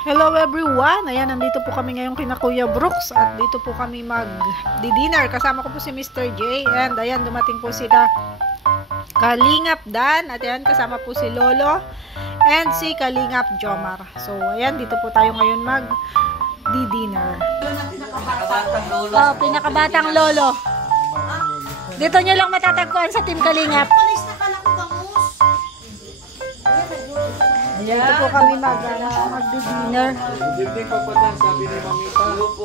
Hello everyone! Ayan, nandito po kami ngayon kina Kuya Brooks at dito po kami mag-dinner. Kasama ko po si Mr. J and ayan, dumating po sila Kalingap Dan at ayan, kasama po si Lolo and si Kalingap Jomar. So, ayan, dito po tayo ngayon mag-dinner. Pinakabatang Lolo. Dito nyo lang matatagpuan sa Team Kalingap. Dito po kami mag-dinner. Hindi pa pa sabi ni Mamita. Hello po.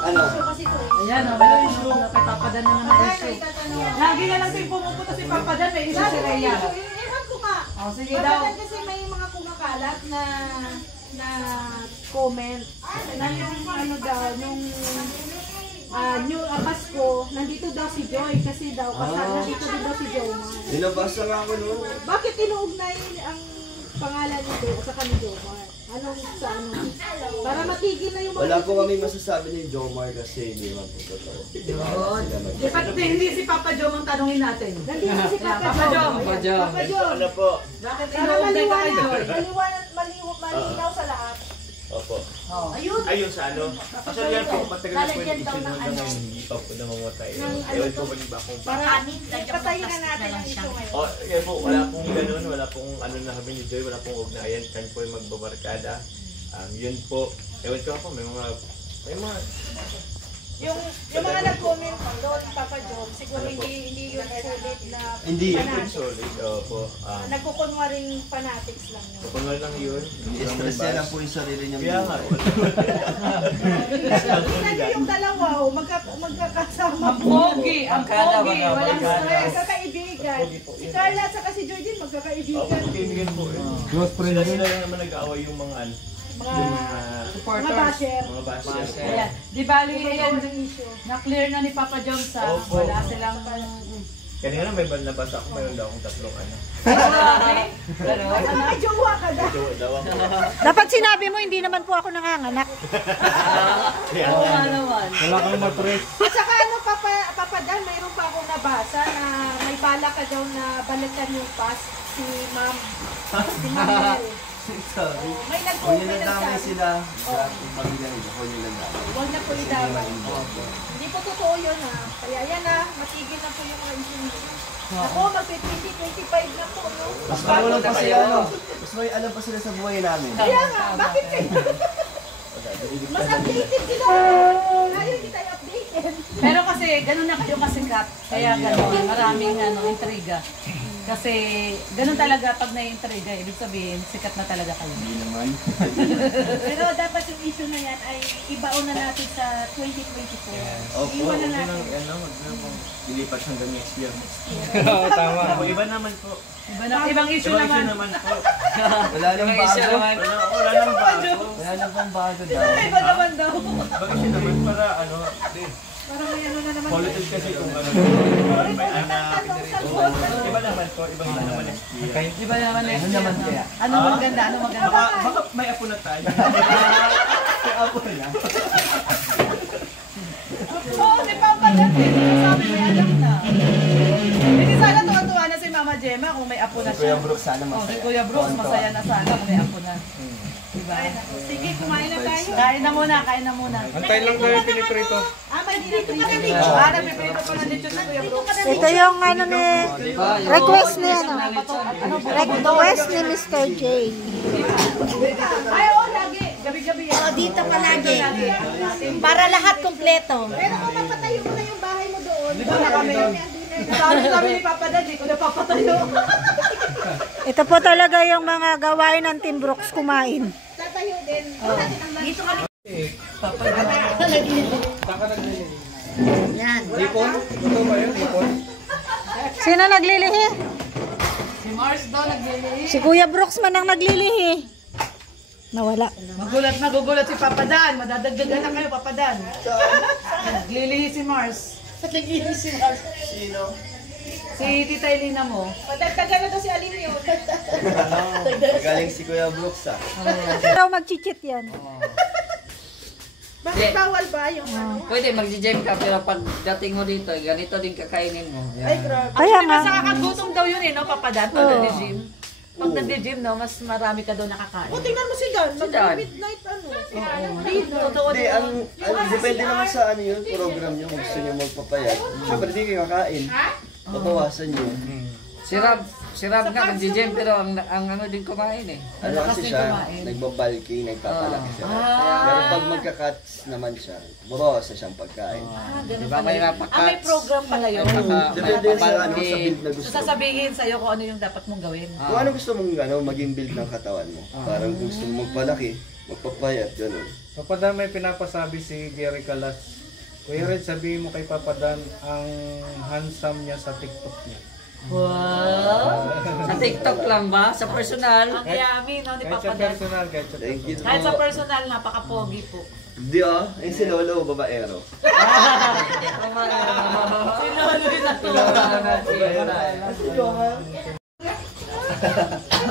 Ano? Ayan, wala issue. Papadan na naman issue. Lagi na lang sa'yo pumupunta si Papadan, may issue si Rhea. Ewan ko nga. O, sige daw. Papadan kasi may mga kumakalat na comment. Na yung ano daw, yung new Pasko, nandito daw si Joy kasi daw nandito din daw si Joma. Nilabasa nga ako noon. Bakit inuugnay ang pangalan nito sa kami Jomar? Anong sa ano? Para matigil na yung mga... Wala po kami masasabi ni Jomar kasi hindi naman po totoo. Hindi si Papa Jom ang tanungin natin. Nandito si Papa Papa Jom. Jom. Papa Jom. Ano po? Bakit Para inuugnay ka kay Joy? malinaw sa lahat. Opo. Ayun. Ayun sa ano? Actually yan po, matagal na po yung issue nun na hindi pa po namamatay. Ewan po ba kung Para patayin na natin ang issue ngayon. oh, yan po, wala pong ganun, wala pong ano na kami ni Joy, wala pong ugnayan, kan po yung magbabarkada. Yun po, ewan ko may mga Yung mga nag-comment doon, Papa Jom, siguro hindi yun sulit na Hindi. fanatic. solid. Opo. Nagkukunwaring fanatics lang yun. Kung lang yun, I-stress niya lang po yung sarili niya. kaya nga, Tingnan niyo yung dalawa, magkakasama. Ang pogi, walang stress. Magkakaibigan. Si Carla at saka si Joy din, magkakaibigan. kaibigan po eh. Close friend. Kasi lang naman nag-aaway yung mga Mga basher. mga basher. Ayan, di bali, ayan, Ang issue. na-clear na ni Papa Jom sa Opo. wala silang... Kanina may nabasa ako, mayroon daw akong tatlong ano. At saka may jowa ka na. Ito daw ako. Dapat sinabi mo, hindi naman po ako nanganganak. Oo nga naman. Wala kang matres. At saka ano, Papa Dan, mayroon pa akong nabasa na may bala ka daw na balikan yung pass si Ma'am. Si Ma'am Mel. Sorry. May Kung nag-comment yun ang damay nagsabi. sila sa pamilya nila, kung yun ang damay. Huwag na po idamay. Hindi po totoo yun ha. Kaya yan ha, matigil na po yung mga issue. Ako, mag-2025 na po. No? Mas malulang pa sila, no? Mas may alam pa sila sa buhay namin. Kaya nga, bakit kayo? Mas updated sila. Ayaw hindi tayo updated. Pero kasi, ganun na kayo kasikat. Kaya ganun, maraming intriga. Kasi, ganun talaga pag na-intriga, ibig sabihin, sikat na talaga kayo. Hindi naman. Pero dapat yung issue na yan ay ibaon na natin sa 2024. Opo. Iwan na natin. Dilipat hanggang next year. Tama. Iba naman po. Ibang issue Ibang naman. issue naman po. Wala nang bago. Wala nang bago. Wala nang pang bago daw. Iba naman daw. Ibang issue naman para ano, Parang may ano na naman. politics kasi kung ano. May anak. Iba naman po, ibang na naman next year. Iba naman next Ano naman kaya? Ano maganda, ano maganda. Baka may apo na tayo. May apo na. Oo, si Papa natin. Sabi may anak na. Hindi sana tuwa-tuwa na si Mama Gemma kung may apo na Kuya siya. Brooks, sana Oh, si masaya. Kuya Brooks, masaya na sana kung may apo na. Diba? Sige, kumain na tayo. Kain na muna, kain na muna. Antay lang tayo piniprito. May dito ka na dito. Nagpiprito pa na dito si Kuya Brooks. Ito yung ano ni request ni ano. Request ni Mr. J. Ay, oo, lagi. Gabi-gabi yan. Dito palagi. Para lahat kompleto. Pero kung papatayo mo na yung bahay mo doon. Dito na kami. Sabi ni Papa Dad, di ko na papatayo. Ito po talaga yung mga gawain ng Team Brooks kumain. Tatayo din. Dito kami. Yan. Lipon? Ito ba yun? Lipon? Sino naglilihi? Si Mars daw naglilihi. Si Kuya Brooks man ang naglilihi. Nawala. Magugulat si Papa Dan. Madadagdagan na kayo, Papa Dan. Naglilihi si Mars. Naglilihi si Mars. Sino? Si Tita Elena mo. Madagdagan na daw si Alim yun. Galing si Kuya Brooks, ah. Pero magchichit yan. Bakit bawal ba yung ano? Pwede mag-gym ka, pero pagdating mo dito, ganito din kakainin mo. Ay, grabe. Kaya nga. Mas nakakagutom daw yun eh, no, papadan, pag nag-gym. Pag nag-gym, no, mas marami ka daw nakakain. O, tingnan mo si Dan. Si Dan. Midnight ano. Totoo Hindi, depende naman sa ano yun, program nyo. Kung gusto nyo magpapayat. Siyempre, di kayo kakain. Babawasan nyo. Si Rab nga mag-gym, pero ang ano din kumain eh. Ano kasi siya, nagbabalking, nagpapalaki siya. Pero pag magka-cuts naman siya, babawasan siyang pagkain. Diba may may napaka-cuts? program pala yun. Depende sa ano, sa build na So, gusto. sasabihin sa'yo kung ano yung dapat mong gawin. Kung ano gusto mong ano, maging build ng katawan mo. Parang kung gusto mong magpalaki, magpapayat, gano'n. Papa Dan, may pinapasabi si Jerry Calas. Kuya Red, sabihin mo kay Papa Dan ang handsome niya sa TikTok niya. Wow! Sa TikTok lang ba? Sa personal? Ang yummy, no, ni Kahit sa Papa Dan. personal, kahit sa Thank you Kahit sa po. personal, napaka-pogi po. Di yung si Lolo, babaero. Sinolo yun na to.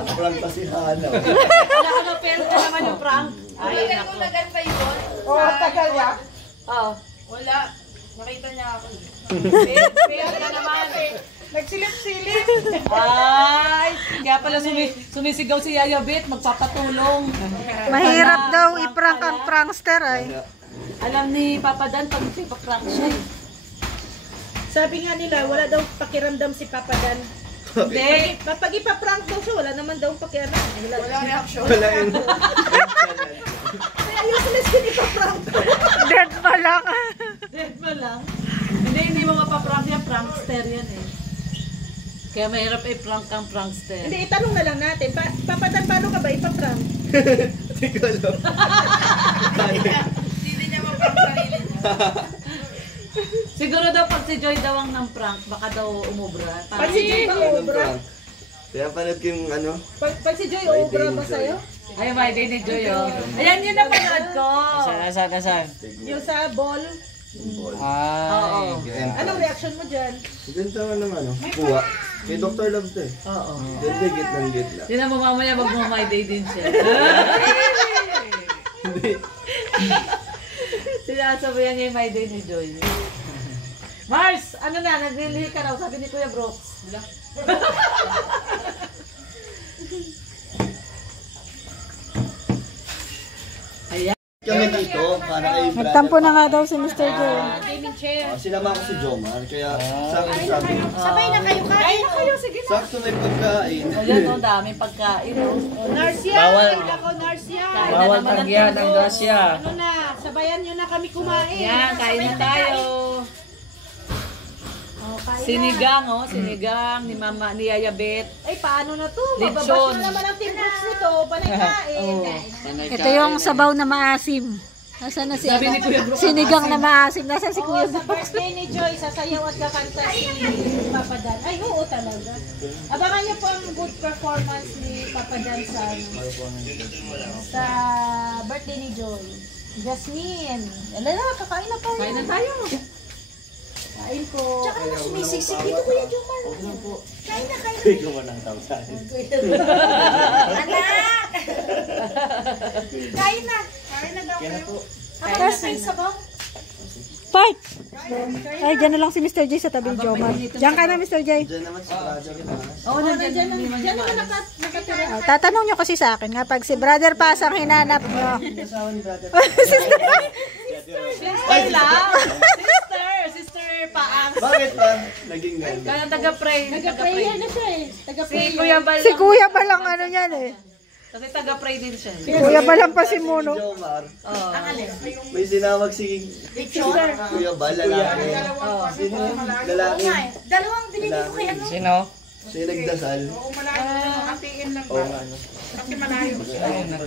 Prank pa si Hana. Ano, pero na naman yung prank. Ay, nako. O, tagal ya. Oo. Wala. Nakita niya ako. Pero na naman. Nagsilip-silip. Ay, kaya pala sumisigaw si Yaya Bit, magpapatulong. Mahirap daw i-prank ang prankster ay. Alam ni Papa Dan, pag prank siya eh. Sabi nga nila, wala daw pakiramdam si Papa Dan. Hindi. Pag ipaprank daw siya, wala naman daw pakiramdam. Wala reaction. Wala yun. Kaya useless din ipaprank. Dead pa lang. Dead mo lang. Hindi mo mapaprank yan, prankster yan eh. Kaya mahirap i-prank ang prankster. Hindi, itanong na lang natin. Papa Dan, paano ka ba ipaprank? Hindi ko alam. Hindi niya maprank sarili niya. Siguro daw pag si Joy daw ang ng prank, baka daw umubra. Pag si Joy ba ubra? Kaya panood ko yung ano, Pag si Joy ubra ba sa'yo? Ay, my day ni Joy oh. Ayan yun ang panood ko. Nasaan? Yung sa ball. Ay. Anong reaction mo dyan? ganda nga ng ano, kuha. Kay Dr. Love to eh. Oo. Ganda, ng gitna. Yun ang mamaya mag-my day din siya. Hindi. Sinasabayan niya yung my day ni Joy. Mars, ano na, naglilihi ka raw, sabi ni Kuya Brooks. Ayan. Kami dito, para kay brother. Nagtampo na nga daw si Mr. J. Gaming chair. Sinama ko si Jomar, kaya sakto sabi. Sabay na kayo kain. Kayo, sige na. Sakto may pagkain. O yan, ang daming pagkain. Narsia, Bawal. kain ako Narsia. Bawal tagyan ang grasya. Ano na, sabayan nyo na kami kumain. Yan, kain na tayo. Oh, kain Sinigang, oh, sinigang ni Mama, ni Yaya Bet. Ay, paano na to? Lechon. Mababas na naman ang Team Brooks nito. Panay kain. Ito yung sabaw na maasim. Nasaan na si sinigang na maasim? Nasaan si Oo, Kuya sa birthday ni Joy, sasayaw at kakanta si Papa Dan. Ay, oo talaga. Abangan niyo po ang good performance ni Papa Dan sa birthday ni Joy. Jasmine. Ala na, kakain na tayo. Kain na tayo. Kain po. Tsaka na sumisiksik dito, Kuya Jomar. Kain na, kain na. Hindi ko man ang tao sa akin. Anak! Kain na. Kain na daw kayo. Kain na kayo sabaw. Park! Ay, dyan na lang si Mr. J sa tabi ni Jomar. Diyan ka na, Mr. J. Diyan naman si brother kita. Oo, nandiyan Diyan naman. Diyan naman nakatira. Oh, tatanong nyo kasi sa akin nga, pag si Brother Pas ang hinanap nyo. Asawa ni brother. Sister lang. Sister Paang. Bakit ba? Naging ganda. Kaya taga-pray. Taga-prayer na siya eh. Si Taga-prayer. Kuya Bal. Si Kuya pa lang ano yan eh. Kasi taga-pray din siya. Si Kuya pa lang pa si Mono. Jomar, Oo. may sinawag si Kuya Bal, lalaki. Sino yun? Lalaki. Dalawang binigay ko kay ano. Sino? Siya yung nagdasal. Oo nga, no.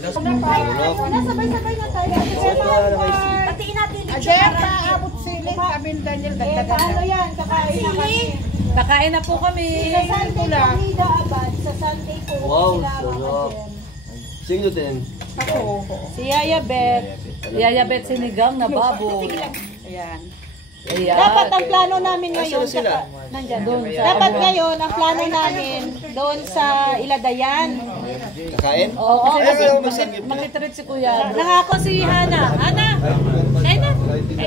Sabay-sabay na tayo. Patiin natin. Ajeta, abot siling. Kami Daniel, dagdagan na. Ano yan? Kakain na kami. Kakain na po kami. Sa Sunday kami daabad. Sa Sunday po. Wow, sila sarap. makajen. Sino din? Si Yaya Bet. Yaya Bet sinigang na babo. Ayan. Ayan. Dapat ang plano namin ngayon, Nasaan sila? nandyan doon. Dapat ngayon, ang plano namin doon sa Iladayan. Kakain? Oo, Ay, kasi wala ko masakit. magtitreat si Kuya. Nangako si Hana. Hana!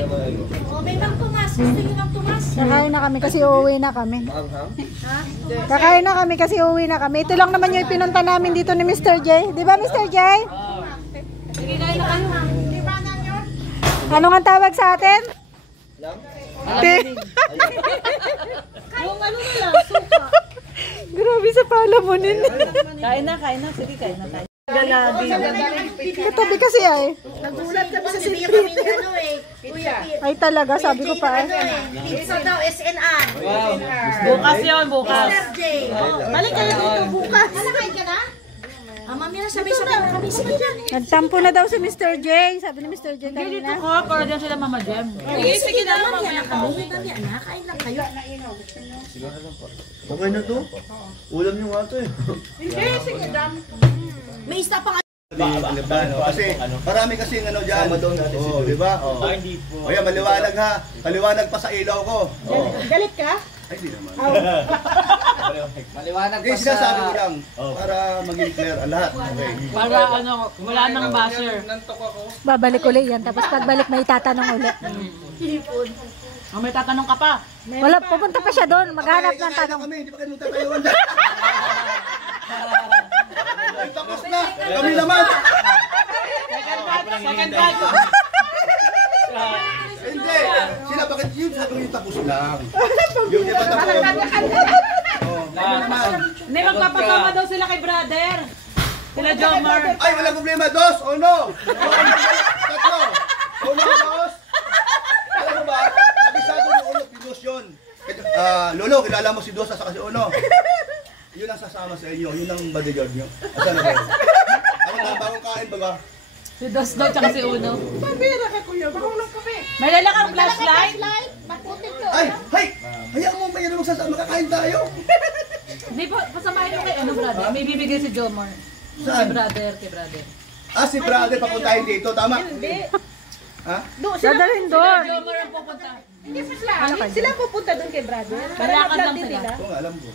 Oh, may Mang Tomas. Gusto niyo Mang Tomas? Kakain na kami kasi uuwi na kami. Maanghang? Ha? Kakain na kami kasi uuwi na kami. Ito lang naman yung pinunta namin dito ni Mr. J. Di ba, Mr. J? Sige, kain na kayo. Ano nga tawag sa atin? Lang? Yung ano na lang, suka. Grabe sa palamunin. Kain na. Sige, kain na tayo. Katabi kasi ay. Nagulat kami sa sabihin kami ni ano eh. Kuya Pete. Ay talaga, sabi ko pa ay. Pizza daw, SNR. Bukas yun, bukas. Thursday. Balik kayo dito bukas. Malakay ka na? Mami na sabi-sabi kami. Sige na. Nagtampo na daw si Mr. J. Sabi ni Mr. J kanina. Ko, para dyan sila Mama Jem. Sige na, mamaya na kami. Kami anak, kain lang kayo. Okay na to? Ulam yung ato eh. May isa pa Kasi marami kasi ano diyan. Oh, di ba? Oh. Hindi po. O yan, maliwanag ha. Maliwanag pa sa ilaw ko. Oh. galit ka? Ay, di naman. Maliwanag pa Kaya sa... sinasabi ko lang para maging clear ang lahat. Okay. Para ano, wala nang basher. Babalik uli yan. Tapos pagbalik may tatanong ulit. Oh, may tatanong ka pa. Wala, pupunta pa siya doon. Maghanap ng tanong. Kami, hindi pa kayo magtatayawan dyan. Ay, tapos na. Kami naman. Second bag. Hindi. Sila bakit yun? Sabi ko yung tapos lang. Yung di ba tapos? Oh, kami naman. Hindi, magpapasama daw sila kay brother. Sila Jomar. Ay, walang problema. Dos, uno. Tatlo. Uno, dos. Alam mo ba? Kabisado yung uno, pinos yun. Lolo, kilala mo si Dos at saka si Uno. Yun ang sasama sa inyo. Yun ang bodyguard nyo. Asan na ba yun? Ano na, bagong kain ba ba? Si Dos daw, tsaka si Uno. Pabira ka kuya, bakong kami. May dala kang flashlight? Maputik to. Ay! Hay! Hayaan mo, mayroon magsasama. Makakain tayo. Hindi po, pasamahin mo kay ano, brother. May bibigay si Jomar. Saan? Kay brother. Ah, si brother papuntahin dito. Tama? Hindi. Ha? Dadalhin doon. Jomar ang pupunta. Hindi pa sila. Sila pupunta doon kay brother. Balakad lang sila. Oo nga, alam ko.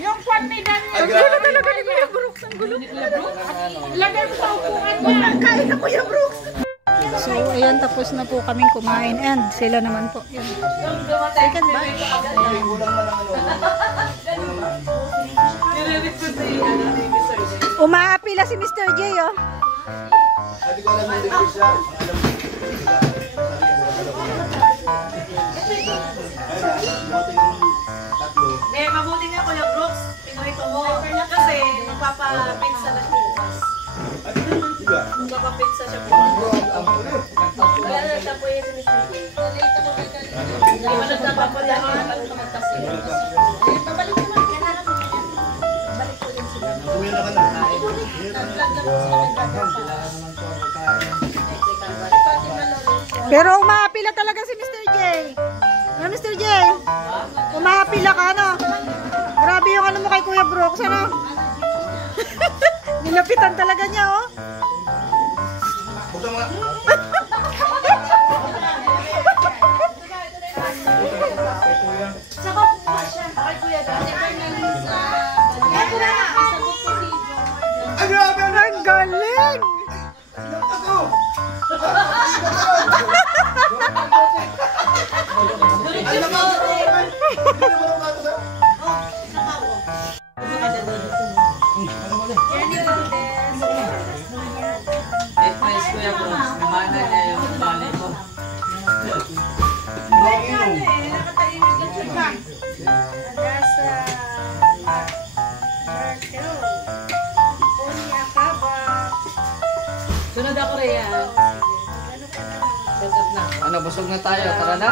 Yung kwan ni Daniel. Ang grabe. Talaga ni Kuya Brooks. Ang gulo. Lagay mo sa upuan mo. Kain na Kuya Brooks. So, ayan, tapos na po kaming kumain. And sila naman po. Yan. Second bag. Kulang man ang ano. Umaapila si Mr. J, oh. Hindi ko alam yung request siya. Alam ko. Eh, mabuti nga Kuya Brooks. Pinoy to mo. Kasi magpapapinsa na siya bukas. Magpapapinsa siya bukas. Wala na siya po yung sinisipin. Hindi mo na napapalaman at kumagkasi. Babalik ko lang. Babalik ko din sila. Uwi na ka na. Pero umaapila talaga si Mr. J. Ano, Mr. J? Umaapila ka, ano? Grabe yung ano mo kay Kuya Brooks, ano? Nilapitan talaga niya, oh. Buksan mo nga. Saka po siya. Ay Kuya Daniel. Sagot ko si Jomar. Ang grabe! Ang galing! Ako! Ay, nakaw! Hindi mo lang ako sa... Nice Kuya Brooks. Namana niya yung bali ko. Sunod ako, Rhea. Set up na. Ano, busog na tayo. Tara na.